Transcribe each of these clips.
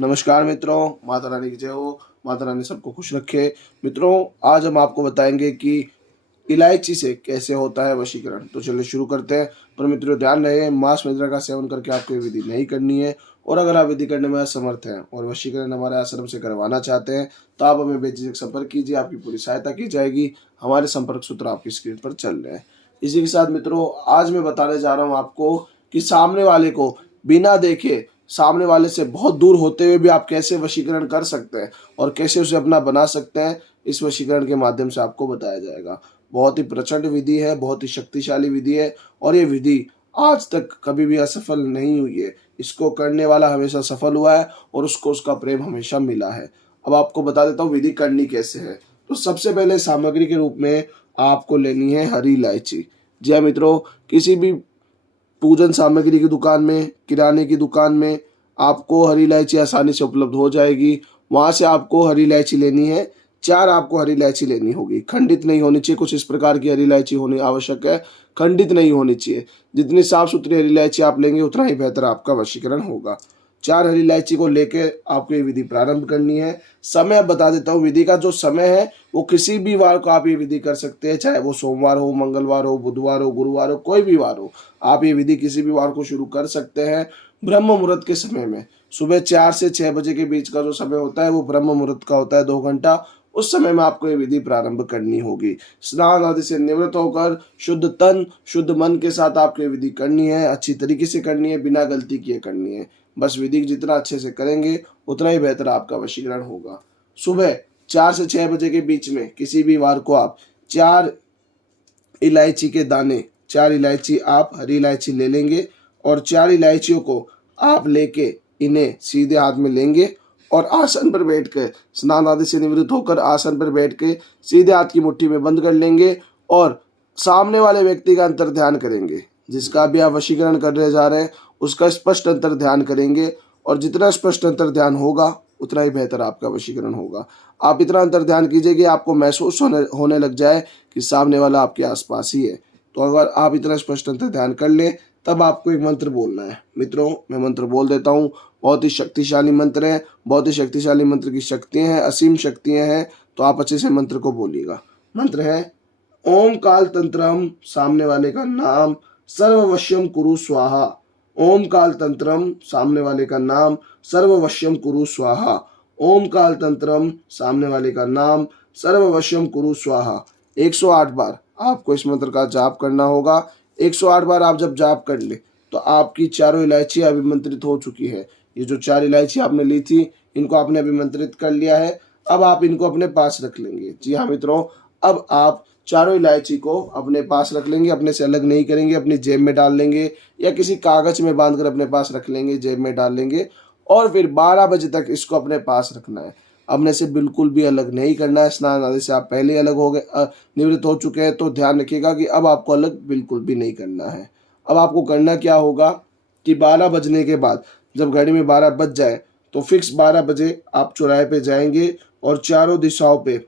नमस्कार मित्रों, माता रानी की जय हो। माता रानी सबको खुश रखे। मित्रों, आज हम आपको बताएंगे कि इलायची से कैसे होता है वशीकरण। तो चलिए शुरू करते हैं। पर मित्रों ध्यान रहे, मांस मदिरा का सेवन करके आपको ये विधि नहीं करनी है। और अगर आप विधि करने में असमर्थ हैं और वशीकरण हमारे आश्रम से करवाना चाहते हैं तो आप हमें बेझिझक संपर्क कीजिए, आपकी पूरी सहायता की जाएगी। हमारे संपर्क सूत्र आपकी स्क्रीन पर चल रहे हैं। इसी के साथ मित्रों, आज मैं बताने जा रहा हूँ आपको कि सामने वाले को बिना देखे, सामने वाले से बहुत दूर होते हुए भी आप कैसे वशीकरण कर सकते हैं और कैसे उसे अपना बना सकते हैं, इस वशीकरण के माध्यम से आपको बताया जाएगा। बहुत ही प्रचंड विधि है, बहुत ही शक्तिशाली विधि है और ये विधि आज तक कभी भी असफल नहीं हुई है। इसको करने वाला हमेशा सफल हुआ है और उसको उसका प्रेम हमेशा मिला है। अब आपको बता देता हूँ विधि करनी कैसे है। तो सबसे पहले सामग्री के रूप में आपको लेनी है हरी इलायची। जी हाँ मित्रों, किसी भी पूजन सामग्री की दुकान में, किराने की दुकान में आपको हरी इलायची आसानी से उपलब्ध हो जाएगी। वहां से आपको हरी इलायची लेनी है। 4 आपको हरी इलायची लेनी होगी। खंडित नहीं होनी चाहिए, कुछ इस प्रकार की हरी इलायची होनी आवश्यक है। खंडित नहीं होनी चाहिए। जितनी साफ सुथरी हरी इलायची आप लेंगे उतना ही बेहतर आपका वशीकरण होगा। 4 हरी इलायची को लेके आपको ये विधि प्रारंभ करनी है। समय अब बता देता हूँ। विधि का जो समय है वो किसी भी वार को आप ये विधि कर सकते हैं, चाहे वो सोमवार हो, मंगलवार हो, बुधवार हो, गुरुवार हो, कोई भी वार हो। आप ये विधि किसी भी वार को शुरू कर सकते हैं ब्रह्म मुहूर्त के समय में। सुबह 4 से 6 बजे के बीच का जो समय होता है वो ब्रह्म मुहूर्त का होता है, 2 घंटा। उस समय में आपको ये विधि प्रारंभ करनी होगी। स्नान आदि से निवृत्त होकर शुद्ध तन शुद्ध मन के साथ आपको ये विधि करनी है। अच्छी तरीके से करनी है, बिना गलती किए करनी है। बस विधि जितना अच्छे से करेंगे उतना ही बेहतर आपका वशीकरण होगा। सुबह 4 से 6 बजे के बीच में किसी भी वार को आप 4 इलायची के दाने, 4 इलायची आप हरी इलायची ले लेंगे और 4 इलायचियों को आप लेके इन्हें सीधे हाथ में लेंगे और आसन पर बैठ कर, स्नान आदि से निवृत्त होकर आसन पर बैठ के सीधे हाथ की मुट्ठी में बंद कर लेंगे और सामने वाले व्यक्ति का अंतर ध्यान करेंगे। जिसका भी आप वशीकरण करने जा रहे हैं उसका स्पष्ट अंतर ध्यान करेंगे और जितना स्पष्ट अंतर ध्यान होगा उतना ही बेहतर आपका वशीकरण होगा। आप इतना अंतर ध्यान कीजिए कि आपको महसूस होने लग जाए कि सामने वाला आपके आसपास ही है। तो अगर आप इतना स्पष्ट अंतर ध्यान कर लें तब आपको एक मंत्र बोलना है। मित्रों, मैं मंत्र बोल देता हूँ। बहुत ही शक्तिशाली मंत्र है। बहुत ही शक्तिशाली मंत्र की शक्तियाँ हैं, असीम शक्तियाँ हैं। तो आप अच्छे से मंत्र को बोलिएगा। मंत्र है ओम काल तंत्रम, सामने वाले का नाम, सर्ववश्यम कुरु स्वाहा। ओम काल तंत्रम, सामने वाले का नाम, सर्ववश्यम कुरु स्वाहा। ओम काल तंत्रम, सामने वाले का नाम, सर्ववश्यम कुरु स्वाहा। 108 बार आपको इस मंत्र का जाप करना होगा। 108 बार आप जब जाप कर ले तो आपकी चारों इलायची अभिमंत्रित हो चुकी है। ये जो 4 इलायची आपने ली थी इनको आपने अभिमंत्रित कर लिया है। अब आप इनको अपने पास रख लेंगे। जी हाँ मित्रों, अब आप चारों इलायची को अपने पास रख लेंगे, अपने से अलग नहीं करेंगे, अपनी जेब में डाल लेंगे या किसी कागज में बांधकर अपने पास रख लेंगे, जेब में डाल लेंगे और फिर 12 बजे तक इसको अपने पास रखना है। अपने से बिल्कुल भी अलग नहीं करना है। स्नान आदि से आप पहले अलग हो गए, निवृत्त हो चुके हैं, तो ध्यान रखिएगा कि अब आपको अलग बिल्कुल भी नहीं करना है। अब आपको करना क्या होगा कि 12 बजने के बाद जब घड़ी में 12 बज जाए तो फिक्स 12 बजे आप चौराहे पे जाएंगे और चारों दिशाओं पे,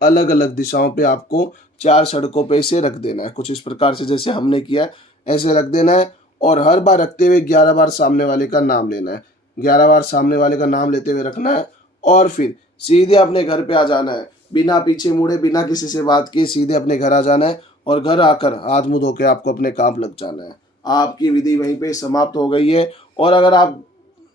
अलग अलग दिशाओं पे आपको 4 सड़कों पे इसे रख देना है। कुछ इस प्रकार से जैसे हमने किया है ऐसे रख देना है और हर बार रखते हुए 11 बार सामने वाले का नाम लेना है। 11 बार सामने वाले का नाम लेते हुए रखना है और फिर सीधे अपने घर पे आ जाना है। बिना पीछे मुड़े, बिना किसी से बात किए सीधे अपने घर आ जाना है और घर आकर हाथ मुंह धो के आपको अपने काम लग जाना है। आपकी विधि वहीं पे समाप्त हो गई है और अगर आप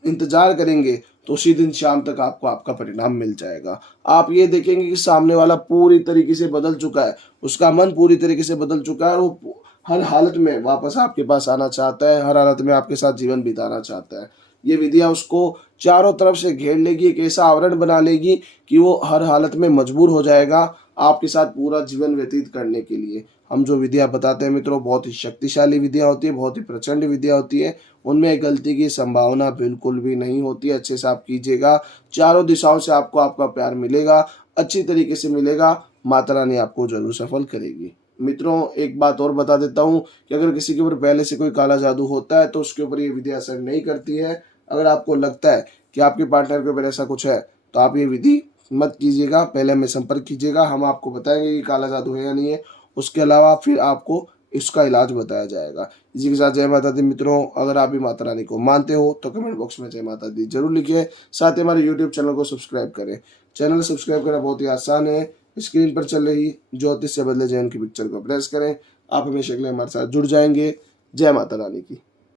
इंतजार करेंगे तो उसी दिन शाम तक आपको आपका परिणाम मिल जाएगा। आप ये देखेंगे कि सामने वाला पूरी तरीके से बदल चुका है, उसका मन पूरी तरीके से बदल चुका है और वो हर हालत में वापस आपके पास आना चाहता है, हर हालत में आपके साथ जीवन बिताना चाहता है। ये विधियाँ उसको चारों तरफ से घेर लेगी, एक ऐसा आवरण बना लेगी कि वो हर हालत में मजबूर हो जाएगा आपके साथ पूरा जीवन व्यतीत करने के लिए। हम जो विधियाँ बताते हैं मित्रों, बहुत ही शक्तिशाली विधियाँ होती है, बहुत ही प्रचंड विधियाँ होती है। उनमें गलती की संभावना बिल्कुल भी नहीं होती। अच्छे से आप कीजिएगा, चारों दिशाओं से आपको आपका प्यार मिलेगा, अच्छी तरीके से मिलेगा। माता रानी आपको जरूर सफल करेगी। मित्रों, एक बात और बता देता हूँ कि अगर किसी के ऊपर पहले से कोई काला जादू होता है तो उसके ऊपर ये विधि असर नहीं करती है। अगर आपको लगता है कि आपके पार्टनर के ऊपर ऐसा कुछ है तो आप ये विधि मत कीजिएगा, पहले हमें संपर्क कीजिएगा। हम आपको बताएंगे कि काला जादू है या नहीं है। उसके अलावा फिर आपको इसका इलाज बताया जाएगा। इसी के साथ जय माता दी मित्रों। अगर आप भी माता रानी को मानते हो तो कमेंट बॉक्स में जय माता दी जरूर लिखिए। साथ ही हमारे यूट्यूब चैनल को सब्सक्राइब करें। चैनल सब्सक्राइब करना बहुत ही आसान है। स्क्रीन पर चल रही ज्योतिष से बदले जैन की पिक्चर को प्रेस करें। आप हमेशा के लिए हमारे साथ जुड़ जाएंगे। जय माता रानी की।